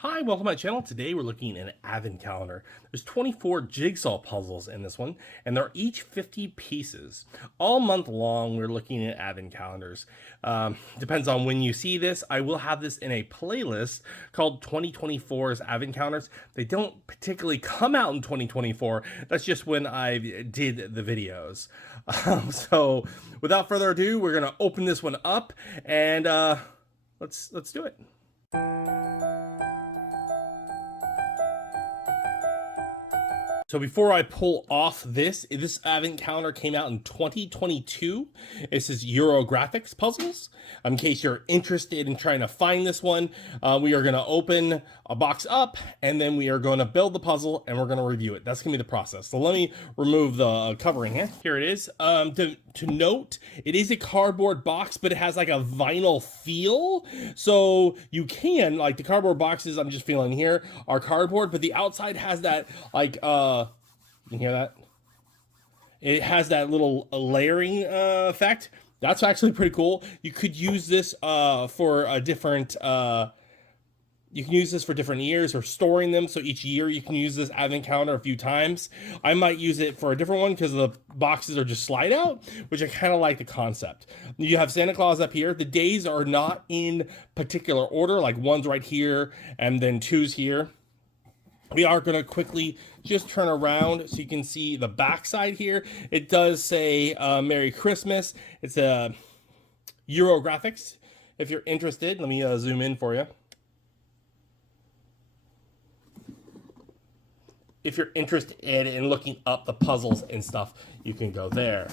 Hi, welcome to my channel. Today we're looking at an advent calendar. There's 24 jigsaw puzzles in this one, and they're each 50 pieces. All month long, we're looking at advent calendars. Depends on when you see this. I will have this in a playlist called 2024's advent calendars. They don't particularly come out in 2024. That's just when I did the videos. So without further ado, we're gonna open this one up and let's do it. So before I pull off this advent calendar came out in 2022. This is Eurographics puzzles. In case you're interested in trying to find this one, we are going to open a box up and then we are going to build the puzzle and we're going to review it. That's going to be the process. So let me remove the covering here. Here it is. To note, it is a cardboard box, but it has like a vinyl feel. So you can, like the cardboard boxes I'm just feeling here are cardboard, but the outside has that like, you hear that? It has that little layering effect. That's actually pretty cool. You could use this for a different, you can use this for different years or storing them. So each year you can use this advent calendar a few times. I might use it for a different one because the boxes are just slide out, which I kind of like the concept. You have Santa Claus up here. The days are not in particular order, like one's right here and then two's here. We are going to quickly just turn around so you can see the back side here. It does say Merry Christmas. It's a Eurographics. If you're interested, let me zoom in for you. If you're interested in looking up the puzzles and stuff, you can go there.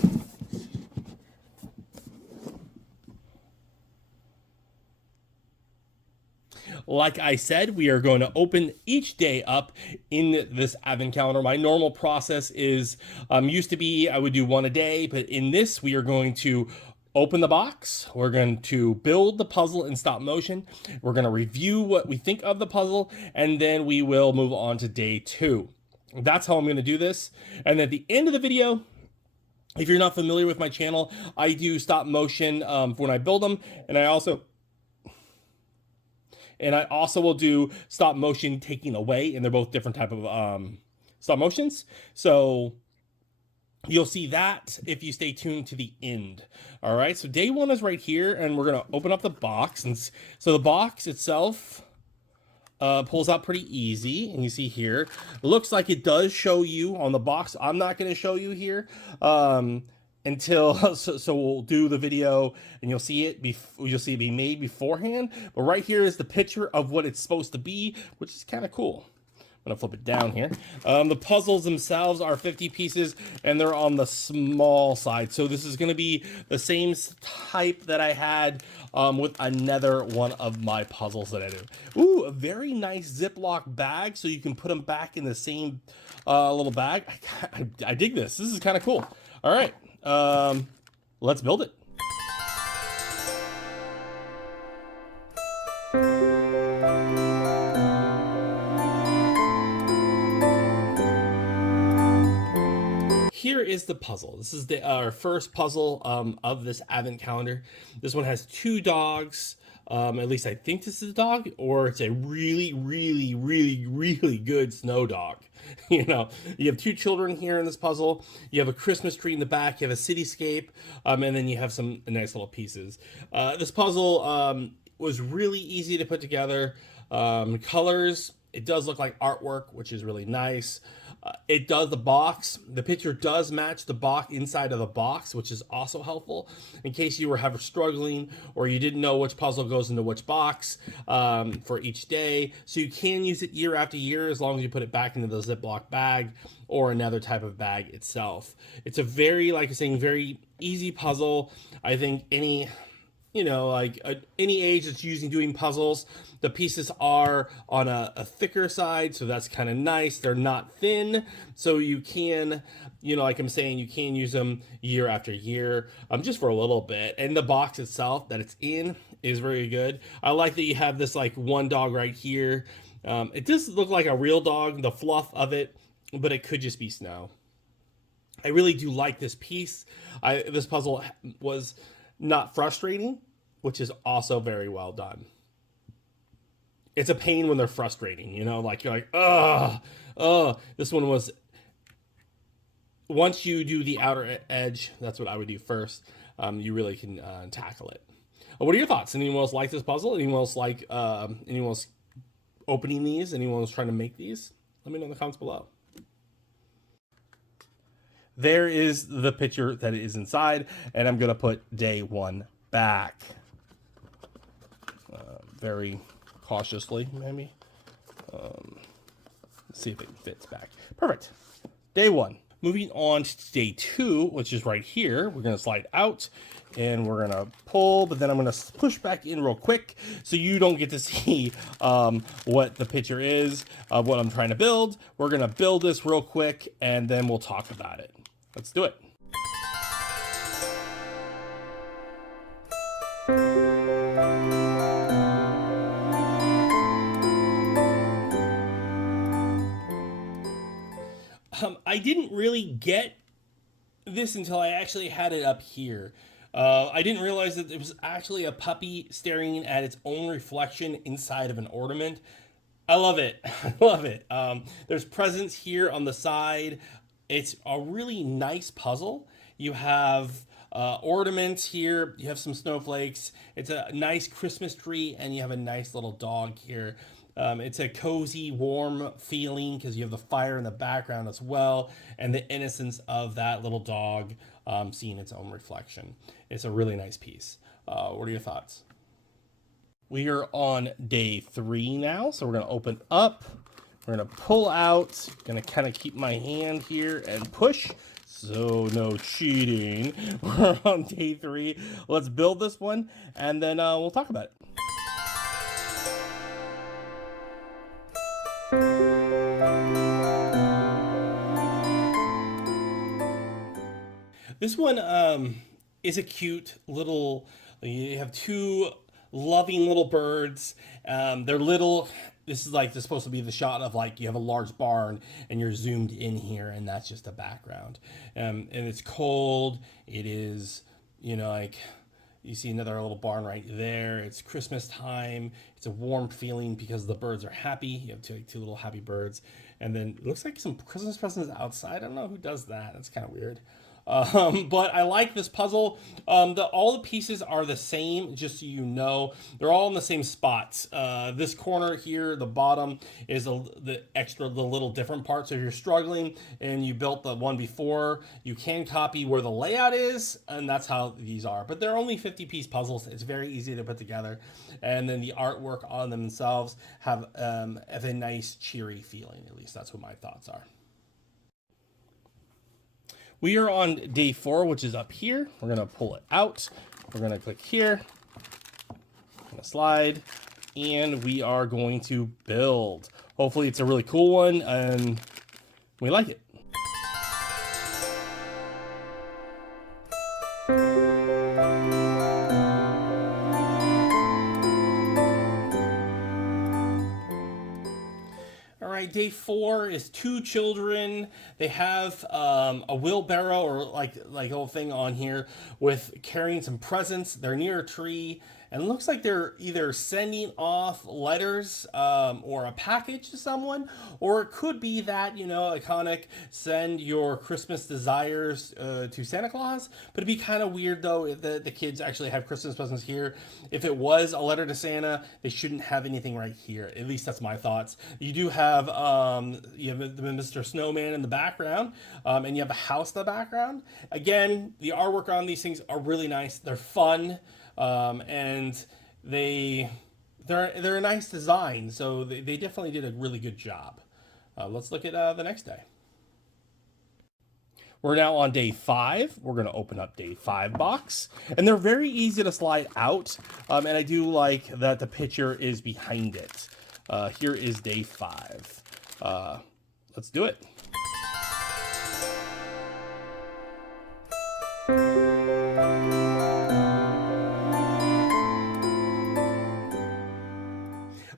Like I said, we are going to open each day up in this advent calendar. My normal process is, used to be I would do one a day, but in this we are going to open the box. We're going to build the puzzle in stop motion. We're going to review what we think of the puzzle, and then we will move on to day 2. That's how I'm going to do this. And at the end of the video, if you're not familiar with my channel, I do stop motion when I build them, and I also will do stop motion taking away, and they're both different type of stop motions. So you'll see that if you stay tuned to the end. All right, so day 1 is right here, and we're gonna open up the box. And so the box itself pulls out pretty easy, and you see here, it looks like it does show you on the box. I'm not gonna show you here. Until so we'll do the video and you'll see it be made beforehand, but right here is the picture of what it's supposed to be, which is kind of cool. I'm gonna flip it down here. The puzzles themselves are 50 pieces and they're on the small side, so this is gonna be the same type that I had with another one of my puzzles that I do. Ooh, a very nice Ziploc bag, so you can put them back in the same little bag. I dig this. This is kind of cool. All right. Let's build it. Here is the puzzle. This is our first puzzle of this advent calendar. This one has 2 dogs. At least I think this is a dog, or it's a really, really, really, really good snow dog. You know, you have 2 children here in this puzzle. You have a Christmas tree in the back. You have a cityscape, and then you have some nice little pieces. This puzzle was really easy to put together. Colors, it does look like artwork, which is really nice. It does the picture does match the box inside of the box, which is also helpful in case you were struggling or you didn't know which puzzle goes into which box for each day. So you can use it year after year as long as you put it back into the Ziploc bag or another type of bag itself. It's a very, like I'm saying, very easy puzzle. I think any age that's doing puzzles, the pieces are on a thicker side, so that's kind of nice. They're not thin, so you can, like I'm saying, you can use them year after year, just for a little bit. And the box itself that it's in is very good. I like that you have this like one dog right here. It does look like a real dog, the fluff of it, but it could just be snow. I really do like this piece. This puzzle was not frustrating, which is also very well done. it's a pain when they're frustrating, you know, like you're like, this one was, once you do the outer edge, that's what I would do first. You really can tackle it. What are your thoughts? Anyone else like this puzzle? Anyone else like, anyone else opening these? Anyone else trying to make these? Let me know in the comments below. There is the picture that is inside, and I'm gonna put day 1 back. Very cautiously, maybe. Let's see if it fits back. Perfect. Day 1. Moving on to day 2, which is right here. We're gonna slide out, and we're gonna pull, but then I'm gonna push back in real quick so you don't get to see what the picture is of what I'm trying to build. We're gonna build this real quick, and then we'll talk about it. Let's do it. I didn't really get this until I actually had it up here. I didn't realize that it was actually a puppy staring at its own reflection inside of an ornament. I love it. I love it. There's presents here on the side. It's a really nice puzzle. You have ornaments here. You have some snowflakes. It's a nice Christmas tree, and you have a nice little dog here. It's a cozy, warm feeling because you have the fire in the background as well, and the innocence of that little dog seeing its own reflection. It's a really nice piece. What are your thoughts? We are on day 3 now, so we're going to open up. We're going to pull out. Going to kind of keep my hand here and push. So no cheating. We're on day 3. Let's build this one, and then we'll talk about it. This one is a cute little, you have 2 loving little birds. They're little. This is like, this is supposed to be the shot of like you have a large barn and you're zoomed in here, and that's just a background. And it's cold. It is, you know, like you see another little barn right there. It's Christmas time. It's a warm feeling because the birds are happy. You have two little happy birds. And then it looks like some Christmas presents outside. I don't know who does that. That's kind of weird. But I like this puzzle. All the pieces are the same, just so you know. They're all in the same spots. This corner here, the bottom, is the little different part. So if you're struggling and you built the one before, you can copy where the layout is, and that's how these are. But they're only 50-piece puzzles. It's very easy to put together. And then the artwork on themselves have a nice, cheery feeling. At least that's what my thoughts are. We are on day 4, which is up here. We're gonna pull it out. We're gonna click here, gonna slide, and we are going to build. Hopefully it's a really cool one and we like it. Day 4 is 2 children. They have a wheelbarrow or like a whole thing on here with carrying some presents. They're near a tree, and it looks like they're either sending off letters or a package to someone, or it could be that, you know, iconic send your Christmas desires to Santa Claus. But it'd be kind of weird though if the kids actually have Christmas presents here. If it was a letter to Santa, they shouldn't have anything right here. At least that's my thoughts. You do have you have the Mr. Snowman in the background, and you have a house in the background. Again, the artwork on these things are really nice. They're fun, and they're a nice design. So they definitely did a really good job. Let's look at the next day. We're now on day 5. We're going to open up day 5 box, and they're very easy to slide out. And I do like that the picture is behind it. Here is day 5. Let's do it.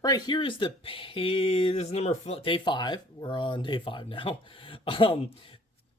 All right, here is the page. This is day 5. We're on day 5 now.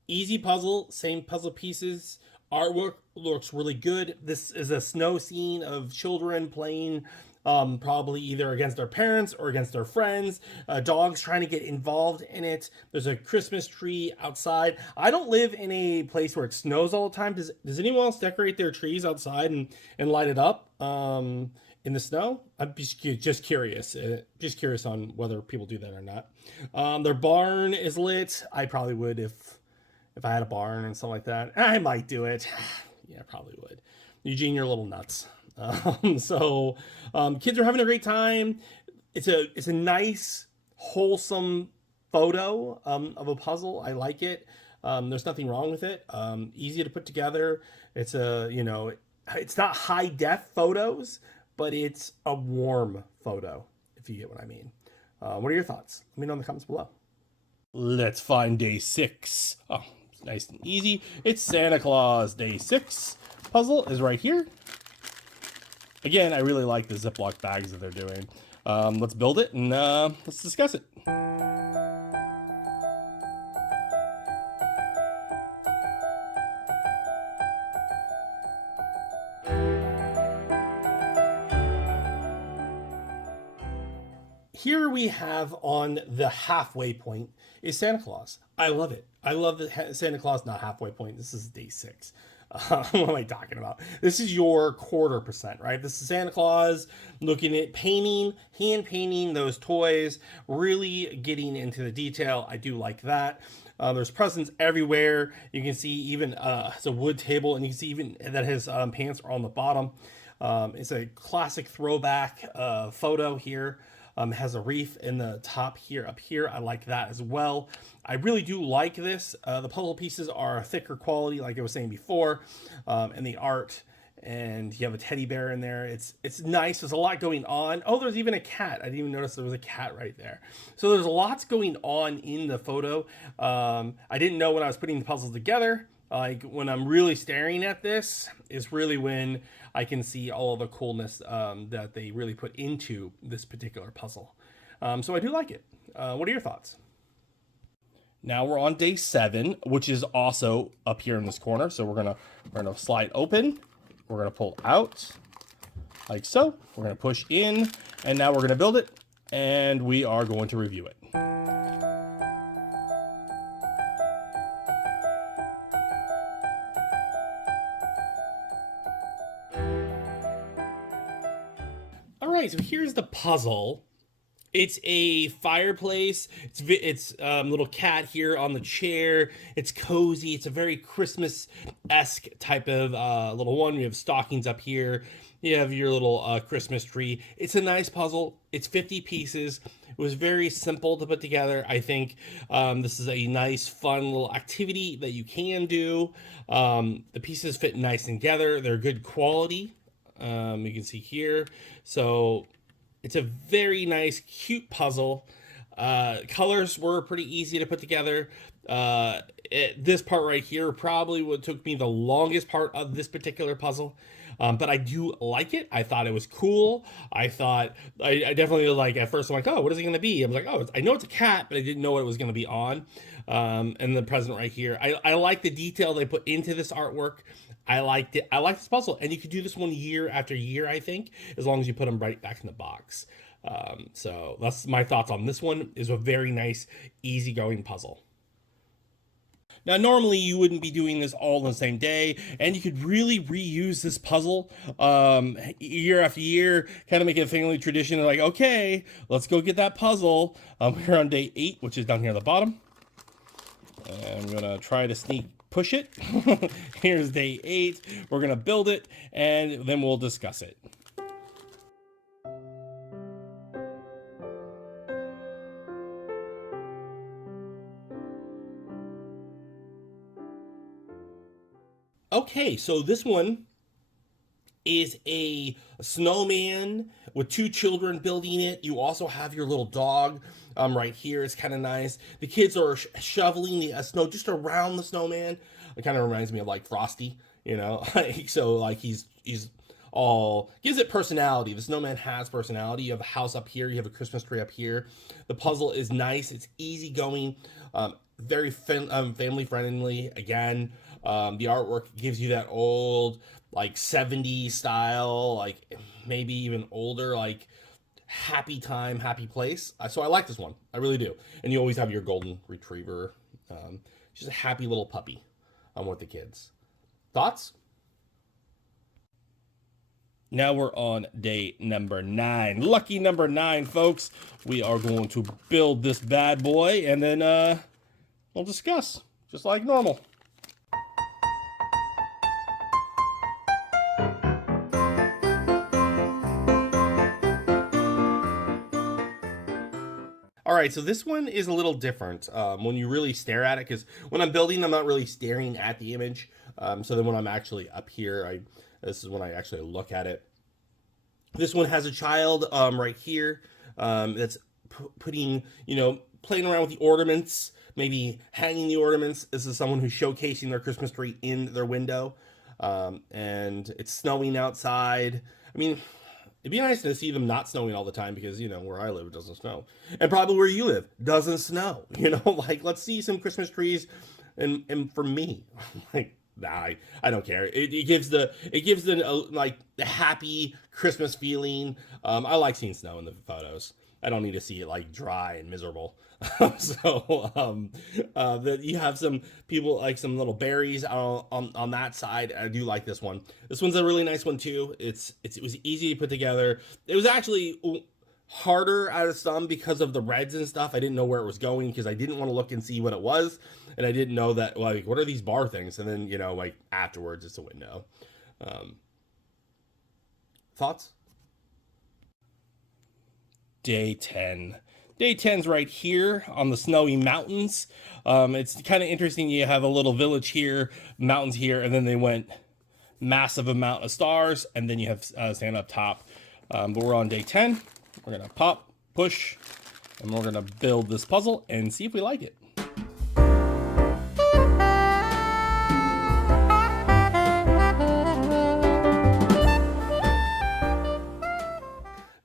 Easy puzzle, same puzzle pieces. Artwork looks really good. This is a snow scene of children playing probably either against their parents or against their friends. Dogs trying to get involved in it. There's a Christmas tree outside. I don't live in a place where it snows all the time. Does anyone else decorate their trees outside and light it up in the snow? I'm just curious. Just curious on whether people do that or not. Their barn is lit. I probably would if I had a barn and stuff like that. I might do it. Yeah, probably would. Eugene, you're a little nuts. Kids are having a great time. It's a nice, wholesome photo of a puzzle. I like it. There's nothing wrong with it. Easy to put together. It's it's not high def photos, but it's a warm photo, if you get what I mean. What are your thoughts? Let me know in the comments below. Let's find day 6. Oh, it's nice and easy. It's Santa Claus. Day 6 puzzle is right here. Again, I really like the Ziploc bags that they're doing. Let's build it and let's discuss it. Here we have on the halfway point is Santa Claus. I love it. I love the Santa Claus, not halfway point. This is day 6. What am I talking about? This is your 1/4%, right? This is Santa Claus looking at hand painting those toys, really getting into the detail. I do like that. There's presents everywhere. You can see even it's a wood table, and you can see even that his pants are on the bottom. It's a classic throwback photo here. Has a wreath in the top here, up here. I like that as well. I really do like this. The puzzle pieces are thicker quality, like I was saying before, and the art. And you have a teddy bear in there. It's nice. There's a lot going on. Oh, there's even a cat. I didn't even notice there was a cat right there. So there's lots going on in the photo. I didn't know when I was putting the puzzles together. Like when I'm really staring at this is really when I can see all of the coolness that they really put into this particular puzzle. So I do like it. What are your thoughts? Now we're on day 7, which is also up here in this corner. So we're gonna slide open. We're gonna pull out like so. We're gonna push in, and now we're gonna build it, and we are going to review it. All right, so here's the puzzle. It's a fireplace. It's little cat here on the chair. It's cozy. It's a very Christmas-esque type of little one. We have stockings up here. You have your little Christmas tree. It's a nice puzzle. It's 50 pieces. It was very simple to put together. I think this is a nice, fun little activity that you can do. The pieces fit nice together. They're good quality. You can see here. So it's a very nice, cute puzzle. Colors were pretty easy to put together. This part right here probably what took me the longest part of this particular puzzle. But I do like it. I thought it was cool. I definitely like, at first I'm like, oh, what is it going to be? I was like, oh, I know it's a cat, but I didn't know what it was going to be on. And the present right here. I like the detail they put into this artwork. I liked it. I like this puzzle, and you could do this one year after year, I think, as long as you put them right back in the box. So that's my thoughts on this one. Is a very nice, easygoing puzzle. Now, normally you wouldn't be doing this all in the same day, and you could really reuse this puzzle year after year, kind of make it a family tradition. Like, okay, let's go get that puzzle. We're on day 8, which is down here at the bottom. And I'm gonna try to push it. Here's day 8. We're gonna build it, and then we'll discuss it. Okay, so this one is a snowman with 2 children building it. You also have your little dog right here. It's kind of nice. The kids are shoveling the snow just around the snowman. It kind of reminds me of like Frosty, you know. So like he's all gives it personality. The snowman has personality. You have a house up here. You have a Christmas tree up here. The puzzle is nice. It's easy going. Very family friendly. Again, The artwork gives you that old, like 70s style, like maybe even older, like happy time, happy place. So I like this one. I really do. And you always have your golden retriever. Just a happy little puppy with the kids. Thoughts? Now we're on day number 9. Lucky number 9, folks. We are going to build this bad boy and then we'll discuss, just like normal. All right, so this one is a little different when you really stare at it, because when I'm building, I'm not really staring at the image. So then when I'm actually up here, this is when I actually look at it. This one has a child right here that's putting, playing around with the ornaments, maybe hanging the ornaments. This is someone who's showcasing their Christmas tree in their window, and it's snowing outside. I mean, it'd be nice to see them not snowing all the time because, where I live, it doesn't snow. And probably where you live, doesn't snow. Like, let's see some Christmas trees. And for me, like, nah, I don't care. It gives the like the happy Christmas feeling. I like seeing snow in the photos. I don't need to see it like dry and miserable. So that you have some people like some little berries on that side. I do like this one. This one's a really nice one too. It was easy to put together. It was actually harder out of some because of the reds and stuff. I didn't know where it was going because I didn't want to look and see what it was, and I didn't know that, like, what are these bar things? And then like afterwards it's a window. Thoughts? Day 10. Day 10's right here on the snowy mountains. It's kind of interesting. You have a little village here, mountains here, and then they went massive amount of stars, and then you have stand up top. But we're on day 10. We're gonna pop, push, and we're gonna build this puzzle and see if we like it.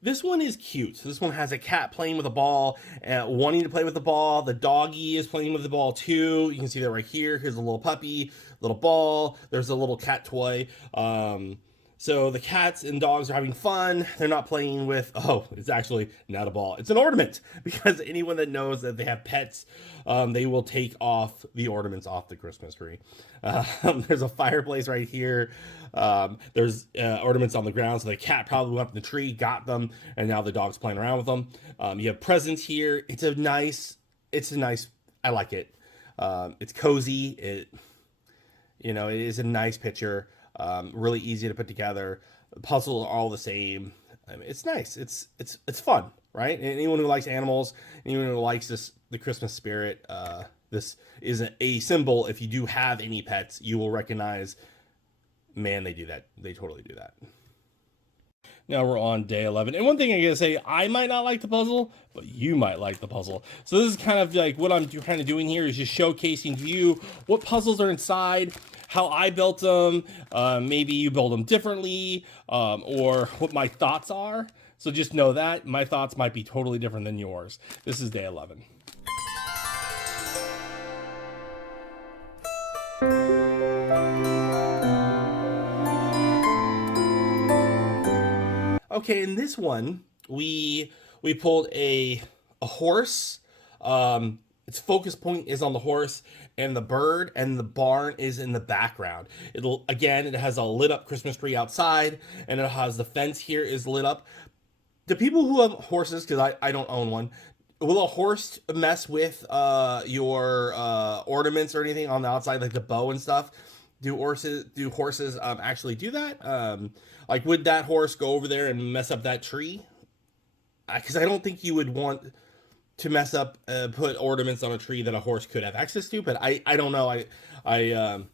This one is cute. This one has a cat playing with a ball, wanting to play with the ball. The doggy is playing with the ball too. You can see that right here. Here's a little puppy, little ball. There's a little cat toy. So the cats and dogs are having fun. They're not playing with, it's actually not a ball. It's an ornament, because anyone that knows that they have pets, they will take off the ornaments off the Christmas tree. There's a fireplace right here. There's ornaments on the ground. So the cat probably went up in the tree, got them, and now the dog's playing around with them. You have presents here. It's a nice, I like it. It's cozy. It is a nice picture. Really easy to put together. The puzzles are all the same. I mean, it's nice. It's fun, right? And anyone who likes animals, anyone who likes the Christmas spirit, this is a symbol. If you do have any pets, you will recognize, man, they do that. They totally do that. Now we're on day 11. And one thing I gotta say, I might not like the puzzle, but you might like the puzzle. So this is kind of like what I'm kind of doing here is just showcasing to you what puzzles are inside, how I built them, maybe you build them differently, or what my thoughts are. So just know that my thoughts might be totally different than yours. This is day 11. Okay, in this one, we pulled a horse. Its focus point is on the horse, and the bird and the barn is in the background. It has a lit up Christmas tree outside, and it has the fence here is lit up. The people who have horses, because I don't own one, will a horse mess with your ornaments or anything on the outside, like the bow and stuff? Do horses actually do that? Like, would that horse go over there and mess up that tree? Because I don't think you would want to mess up, put ornaments on a tree that a horse could have access to. But I don't know. I don't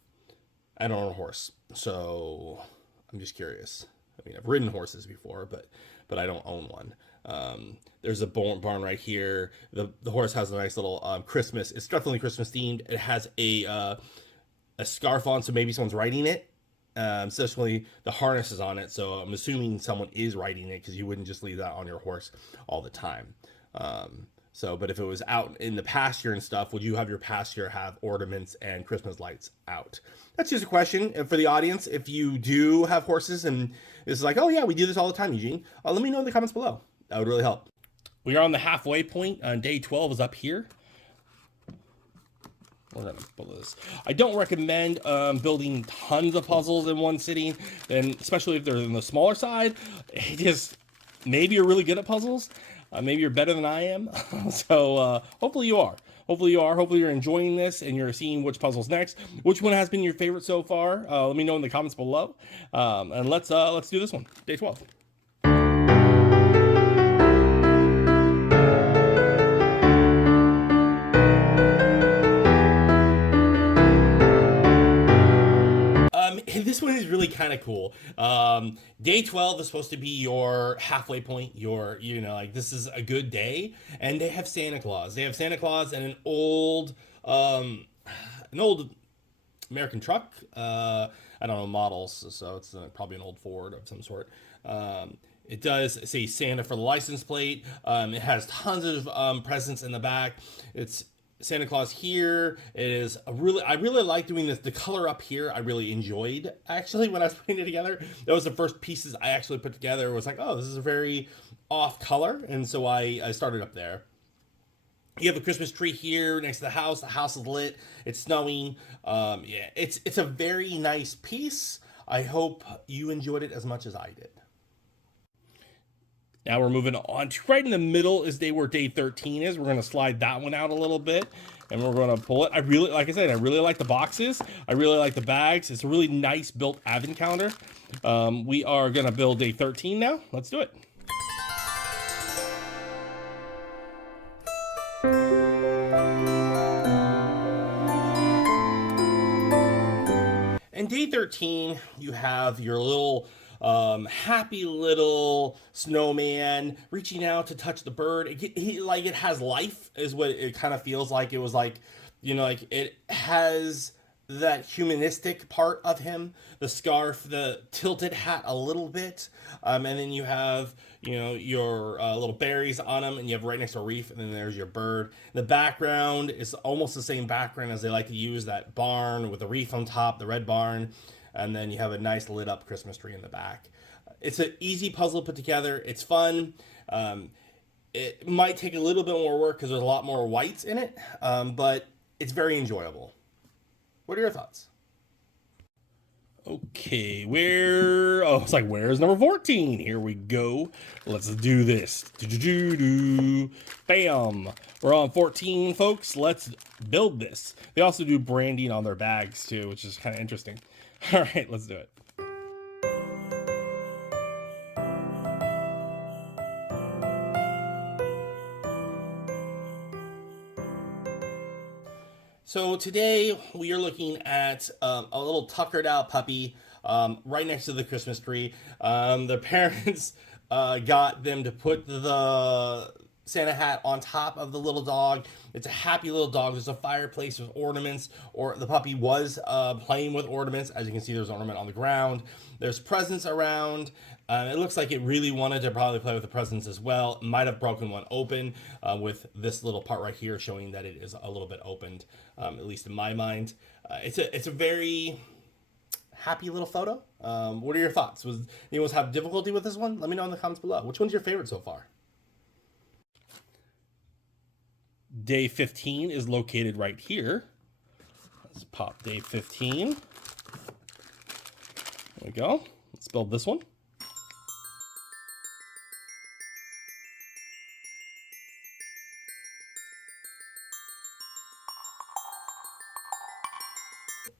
own a horse, so I'm just curious. I mean, I've ridden horses before, but I don't own one. There's a barn right here. The horse has a nice little Christmas. It's definitely Christmas themed. It has a scarf on, so maybe someone's riding it. Especially the harness is on it, so I'm assuming someone is riding it, because you wouldn't just leave that on your horse all the time. So, but if it was out in the pasture and stuff, would you have your pasture have ornaments and Christmas lights out? That's just a question for the audience. If you do have horses and it's like, oh yeah, we do this all the time, Eugene, let me know in the comments below. That would really help. We are on the halfway point. Day 12 is up here. I don't recommend building tons of puzzles in one sitting, and especially if they're on the smaller side. Maybe you're really good at puzzles. Maybe you're better than I am. So hopefully you are. Hopefully you're enjoying this and you're seeing which puzzle's next. Which one has been your favorite so far? Let me know in the comments below. And let's do this one. Day 12. This one is really kind of cool. Day 12 is supposed to be your halfway point. Like this is a good day, and they have Santa Claus. They have Santa Claus and an old American truck. I don't know models, so it's probably an old Ford of some sort. It does say Santa for the license plate. It has tons of presents in the back. It's Santa Claus here. I really like doing this. The color up here I really enjoyed actually when I was putting it together. That was the first pieces I actually put together. It was like, oh, this is a very off color, and so I started up there. You have a Christmas tree here next to the house. The house is lit. It's snowing. Yeah, it's a very nice piece. I hope you enjoyed it as much as I did. Now we're moving on to right in the middle is where day 13 is. We're going to slide that one out a little bit and we're going to pull it. Like I said, I really like the boxes. I really like the bags. It's a really nice built advent calendar. We are going to build day 13 now. Let's do it. And day 13, you have your little happy little snowman reaching out to touch the bird. It has life is what it kind of feels like. It was like, like it has that humanistic part of him, the scarf, the tilted hat a little bit, and then you have your little berries on him, and you have right next to a reef, and then there's your bird. The background is almost the same background as they like to use, that barn with the reef on top, the red barn. And then you have a nice lit up Christmas tree in the back. It's an easy puzzle to put together. It's fun. It might take a little bit more work because there's a lot more whites in it, but it's very enjoyable. What are your thoughts? Okay, where's number 14? Here we go. Let's do this. Bam. We're on 14, folks. Let's build this. They also do branding on their bags too, which is kind of interesting. All right, let's do it. So today we are looking at a little tuckered out puppy right next to the Christmas tree. The parents got them to put the Santa hat on top of the little dog. It's a happy little dog. There's a fireplace with ornaments, or the puppy was playing with ornaments. As you can see, there's an ornament on the ground. There's presents around. It looks like it really wanted to probably play with the presents as well. It might have broken one open with this little part right here showing that it is a little bit opened, at least in my mind. It's a very happy little photo. What are your thoughts? Was anyone have difficulty with this one? Let me know in the comments below. Which one's your favorite so far? Day 15 is located right here. Let's pop day 15. There we go. Let's build this one.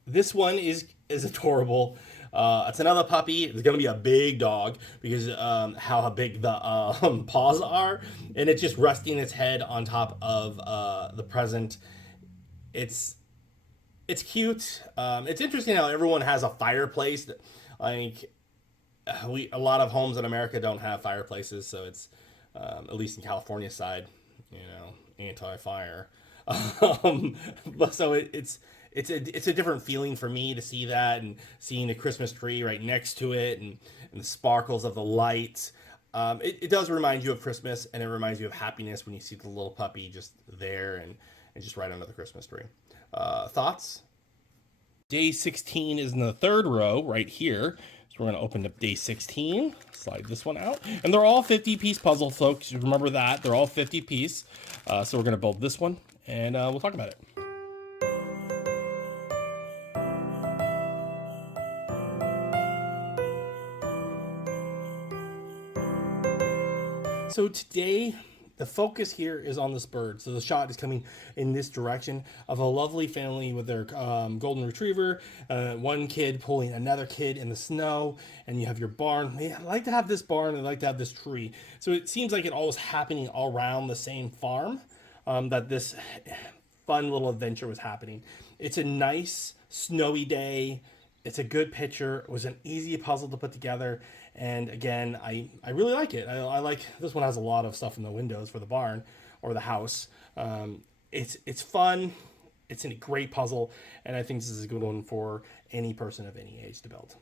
This one is adorable. It's another puppy. It's gonna be a big dog because how big the paws are, and it's just resting its head on top of the present. It's cute. It's interesting how everyone has a fireplace. Like a lot of homes in America don't have fireplaces, so it's at least in California side, anti-fire. But so it's a different feeling for me to see that and seeing the Christmas tree right next to it and the sparkles of the lights. It does remind you of Christmas, and it reminds you of happiness when you see the little puppy just there and just right under the Christmas tree. Thoughts? Day 16 is in the third row right here. So we're going to open up day 16, slide this one out. And they're all 50-piece puzzle, folks. Remember that. They're all 50-piece. So we're going to build this one, and we'll talk about it. So today, the focus here is on this bird. So the shot is coming in this direction of a lovely family with their golden retriever, one kid pulling another kid in the snow, and you have your barn. They like to have this barn, they like to have this tree. So it seems like it all was happening all around the same farm, that this fun little adventure was happening. It's a nice snowy day. It's a good picture. It was an easy puzzle to put together. And again, I really like it. I like, this one has a lot of stuff in the windows for the barn or the house. It's fun. It's a great puzzle. And I think this is a good one for any person of any age to build.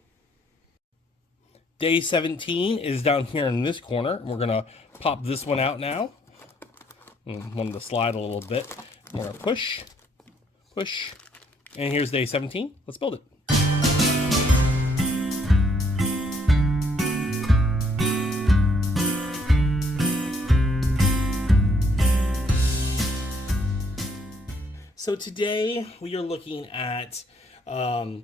Day 17 is down here in this corner. We're going to pop this one out now. Wanted to slide a little bit. We're going to push, push. And here's day 17. Let's build it. So today we are looking at the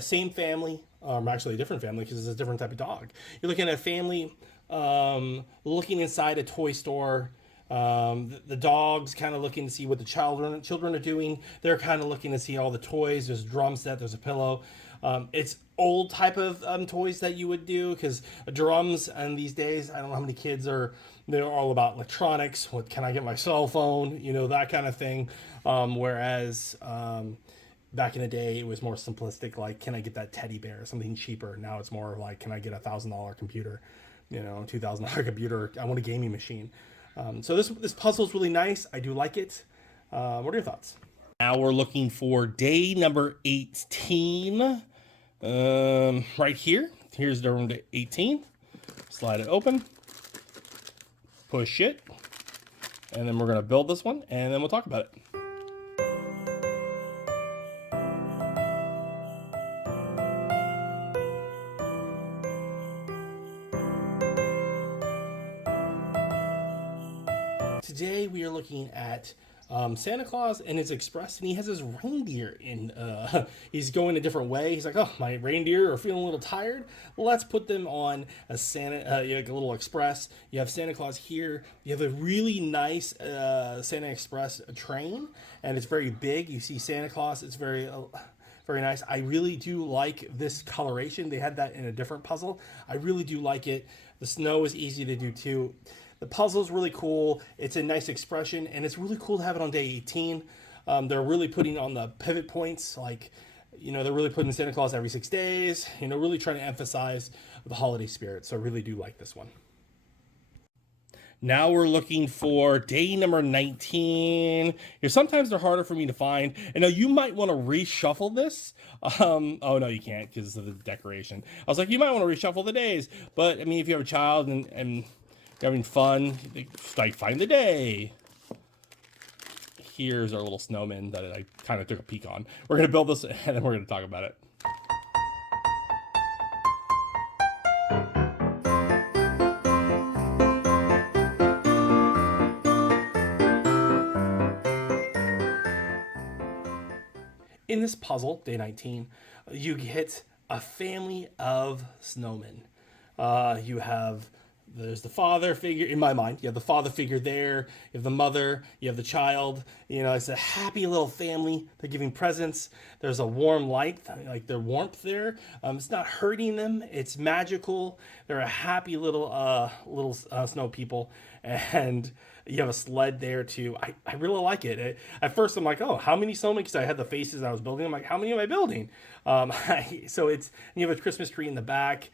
same family, actually a different family because it's a different type of dog. You're looking at a family looking inside a toy store. The dog's kind of looking to see what the children are doing. They're kind of looking to see all the toys. There's a drum set, there's a pillow. It's old type of toys that you would do, because drums and these days, I don't know how many kids they're all about electronics. What can I get my cell phone? You know, that kind of thing. Whereas back in the day, it was more simplistic, like, can I get that teddy bear, something cheaper? Now it's more like, can I get $1,000 computer, you know, $2,000 computer? I want a gaming machine. So this puzzle is really nice. I do like it. What are your thoughts? Now we're looking for day number 18. Right here. Here's number 18. Slide it open. Push it. And then we're going to build this one, and then we'll talk about it. Today we are looking at Santa Claus and his express, and he has his reindeer in, he's going a different way. He's like, oh, my reindeer are feeling a little tired. Let's put them on a like a little express. You have Santa Claus here. You have a really nice Santa Express train, and it's very big. You see Santa Claus. It's very nice. I really do like this coloration. They had that in a different puzzle. I really do like it. The snow is easy to do too. The puzzle is really cool. It's a nice expression, and it's really cool to have it on day 18. They're really putting on the pivot points, like, you know, they're really putting Santa Claus every 6 days, you know, really trying to emphasize the holiday spirit. So I really do like this one. Now we're looking for day number 19. Here, sometimes they're harder for me to find. And now you might want to reshuffle this. Oh, no, you can't because of the decoration. I was like, you might want to reshuffle the days. But, I mean, if you have a child and having fun, like, find the day. Here's our little snowman that I kind of took a peek on. We're going to build this, and then we're going to talk about it. In this puzzle, day 19, you get a family of snowmen. There's the father figure, in my mind. You have the father figure there. You have the mother. You have the child. You know, it's a happy little family. They're giving presents. There's a warm light, like their warmth there. It's not hurting them. It's magical. They're a happy little snow people. And you have a sled there too. I really like it. At first I'm like, oh, how many snowmen? Because I had the faces I was building. I'm like, how many am I building? So you have a Christmas tree in the back.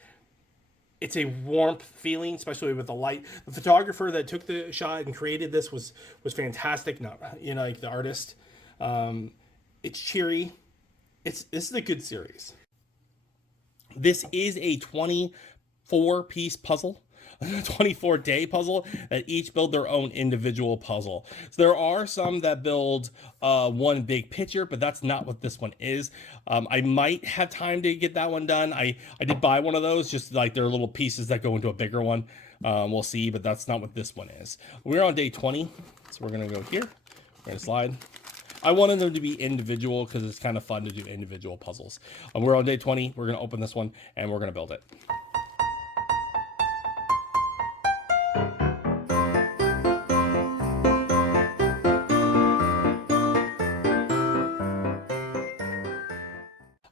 It's a warmth feeling, especially with the light. The photographer that took the shot and created this was fantastic. No, you know, like the artist. It's cheery. This is a good series. This is a 24-piece puzzle. 24-day puzzle that each build their own individual puzzle. So there are some that build one big picture, but that's not what this one is. I might have time to get that one done. I did buy one of those, just like they're little pieces that go into a bigger one. We'll see, but that's not what this one is. We're on day 20, so we're gonna go here. We're gonna slide. I wanted them to be individual because it's kind of fun to do individual puzzles. We're on day 20. We're gonna open this one and we're gonna build it.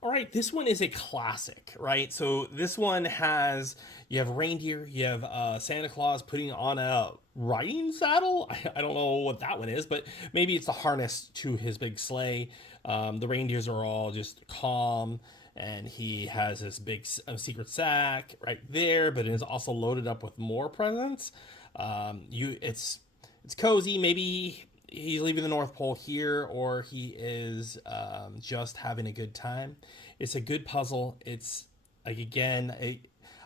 All right, this one is a classic, right? So this one has, you have reindeer, you have Santa Claus putting on a riding saddle. I don't know what that one is, but maybe it's the harness to his big sleigh. The reindeers are all just calm, and he has this big secret sack right there, but it is also loaded up with more presents. It's cozy. Maybe he's leaving the North Pole here, or he is just having a good time. It's a good puzzle. It's like, again,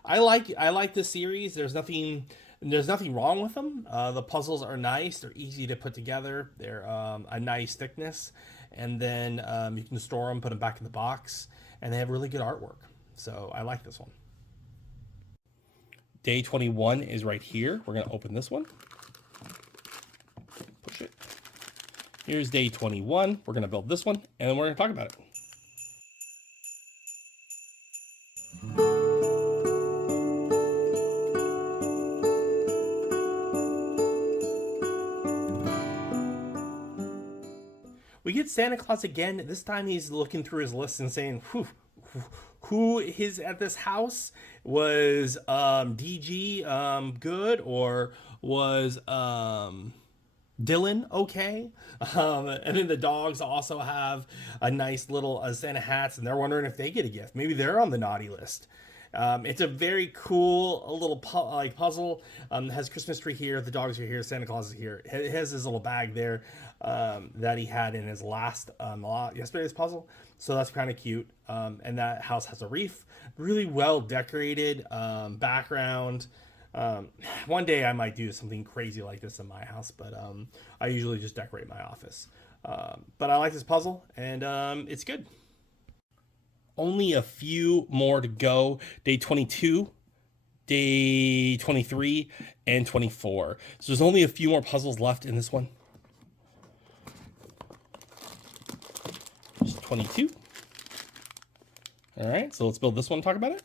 I like this series. There's nothing wrong with them. The puzzles are nice. They're easy to put together. They're a nice thickness, and then you can store them, put them back in the box, and they have really good artwork. So I like this one. Day 21 is right here. We're gonna open this one. Push it. Here's day 21. We're gonna build this one, and then we're gonna talk about it. We get Santa Claus again. This time he's looking through his list and saying, who is at this house? Was DG good, or was Dylan okay? And then the dogs also have a nice little Santa hats, and they're wondering if they get a gift. Maybe they're on the naughty list. It's a very cool little puzzle. It has Christmas tree here, the dogs are here, Santa Claus is here. It has his little bag there that he had in his last yesterday's puzzle. So that's kind of cute. And that house has a wreath, really well decorated background. One day I might do something crazy like this in my house, but I usually just decorate my office. But I like this puzzle, and it's good. Only a few more to go. Day 22, day 23, and 24. So there's only a few more puzzles left in this one. Just 22. All right, so let's build this one and talk about it.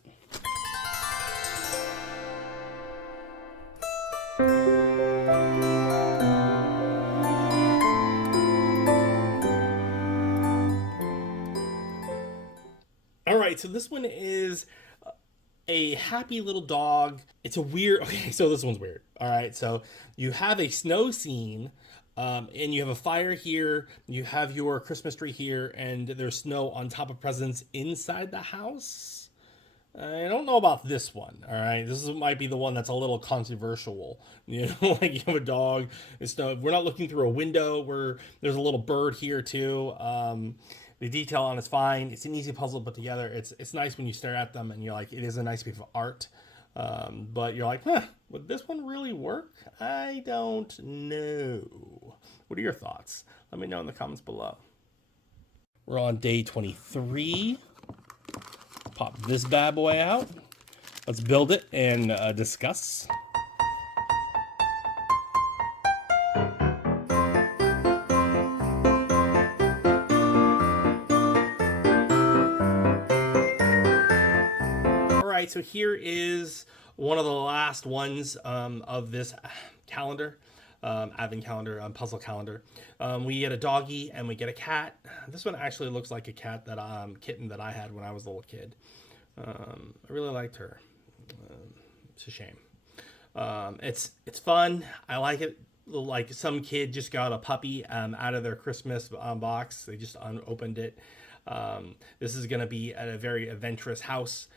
All right, so this one is a happy little dog. It's a weird, okay, so this one's weird. All right, so you have a snow scene, and you have a fire here, you have your Christmas tree here, and there's snow on top of presents inside the house. I don't know about this one. All right, might be the one that's a little controversial. You know, like you have a dog, it's snow. We're not looking through a window. There's a little bird here too. The detail on it's fine. It's an easy puzzle to put together. It's nice when you stare at them and you're like, it is a nice piece of art. But you're like, would this one really work? I don't know. What are your thoughts? Let me know in the comments below. We're on day 23. Pop this bad boy out. Let's build it and discuss. So here is one of the last ones of this calendar, advent calendar, puzzle calendar. We get a doggy and we get a cat. This one actually looks like a cat kitten that I had when I was a little kid. I really liked her. It's a shame. It's fun. I like it. Like some kid just got a puppy out of their Christmas box. They just unopened it. This is going to be at a very adventurous house.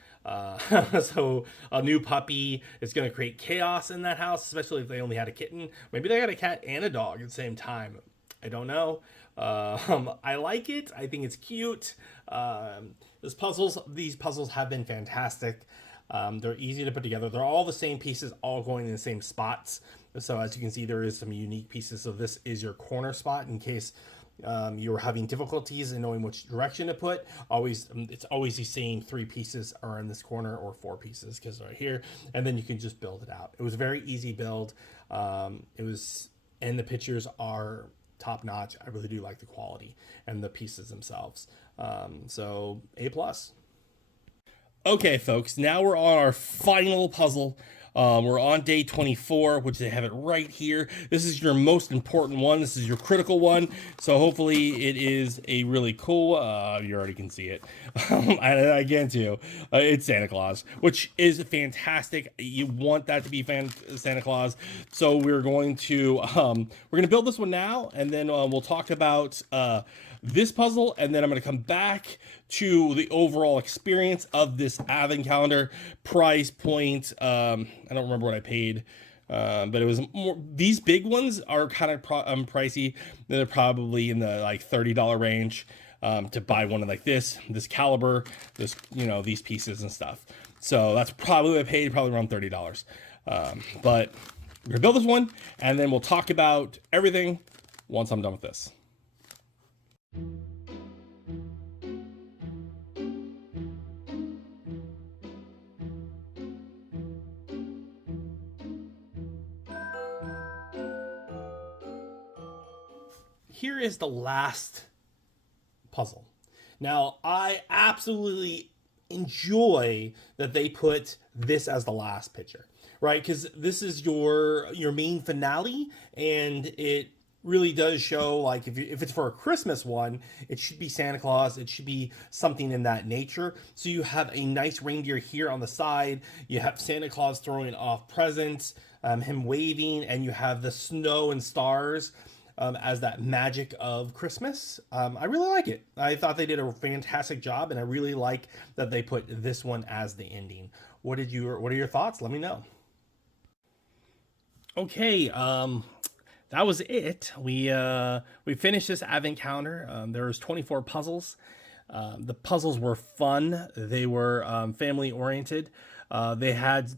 So a new puppy is going to create chaos in that house, especially if they only had a kitten. Maybe they got a cat and a dog at the same time. I don't know. I like it. I think it's cute. These puzzles have been fantastic. They're easy to put together. They're all the same pieces, all going in the same spots. So as you can see, there is some unique pieces. So this is your corner spot in case you're having difficulties in knowing which direction to put. It's always the same 3 pieces are in this corner, or 4 pieces because they're here, and then you can just build it out. It was a very easy build. And the pictures are top notch. I really do like the quality and the pieces themselves. So A+. Okay, folks, now we're on our final puzzle. We're on day 24, which they have it right here. This is your most important one. This is your critical one. So hopefully it is a really cool, you already can see it. I can too. It's Santa Claus, which is fantastic. You want that to be Santa Claus. So we're going to build this one now, and then we'll talk about this puzzle, and then I'm going to come back to the overall experience of this advent calendar. Price point, I don't remember what I paid, but it was more. These big ones are kind of pricey. They're probably in the like $30 range to buy one of like this caliber, these pieces and stuff. So that's probably what I paid, probably around $30. But we're gonna build this one, and then we'll talk about everything once I'm done with this. Here is the last puzzle. Now, I absolutely enjoy that they put this as the last picture, right? Because this is your main finale, and it really does show, like, if it's for a Christmas one, it should be Santa Claus. It should be something in that nature. So you have a nice reindeer here on the side. You have Santa Claus throwing off presents, him waving, and you have the snow and stars as that magic of Christmas. I really like it. I thought they did a fantastic job, and I really like that they put this one as the ending. What are your thoughts? Let me know. Okay, that was it. We finished this advent calendar. There was 24 puzzles. The puzzles were fun. They were family oriented. They had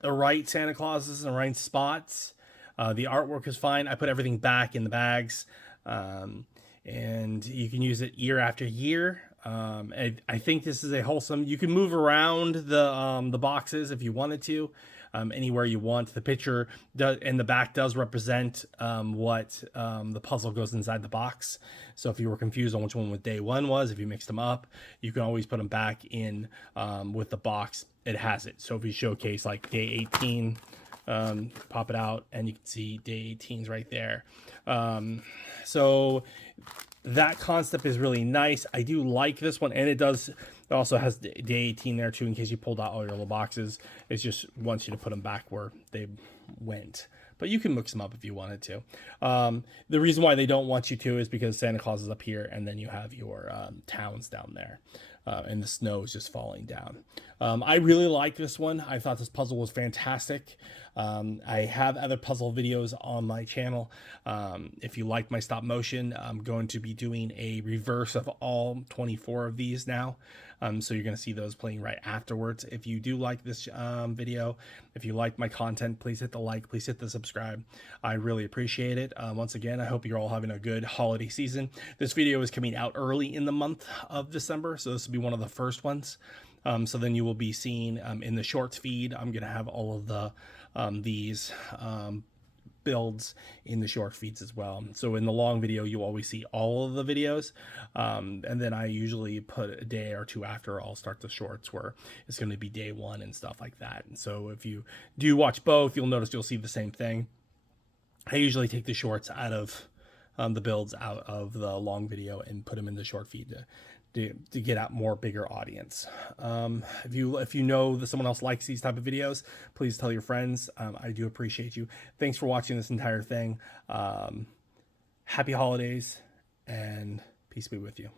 the right Santa Clauses and the right spots. The artwork is fine. I put everything back in the bags, and you can use it year after year. I think this is a wholesome. You can move around the boxes if you wanted to, anywhere you want. The picture in the back does represent what the puzzle goes inside the box. So if you were confused on which one with day 1 was, if you mixed them up, you can always put them back in with the box. It has it. So if you showcase like day 18. Pop it out, and you can see day 18's right there. So that concept is really nice. I do like this one, and it also has day 18 there too, in case you pulled out all your little boxes. It just wants you to put them back where they went, but you can mix them up if you wanted to. The reason why they don't want you to is because Santa Claus is up here, and then you have your towns down there. And the snow is just falling down. I really like this one. I thought this puzzle was fantastic. I have other puzzle videos on my channel. If you like my stop motion, I'm going to be doing a reverse of all 24 of these now. So you're going to see those playing right afterwards. If you do like this video, if you like my content, please hit the like, please hit the subscribe. I really appreciate it. Once again, I hope you're all having a good holiday season. This video is coming out early in the month of December, so this will be one of the first ones. So then you will be seeing in the shorts feed, I'm going to have all of the these builds in the short feeds as well. So in the long video, you always see all of the videos, and then I usually put a day or two after I'll start the shorts where it's going to be day 1 and stuff like that. And so if you do watch both, you'll see the same thing. I usually take the shorts out of the builds out of the long video and put them in the short feed to get out more bigger audience. If you know that someone else likes these type of videos, please tell your friends. I do appreciate you. Thanks for watching this entire thing. Happy holidays, and peace be with you.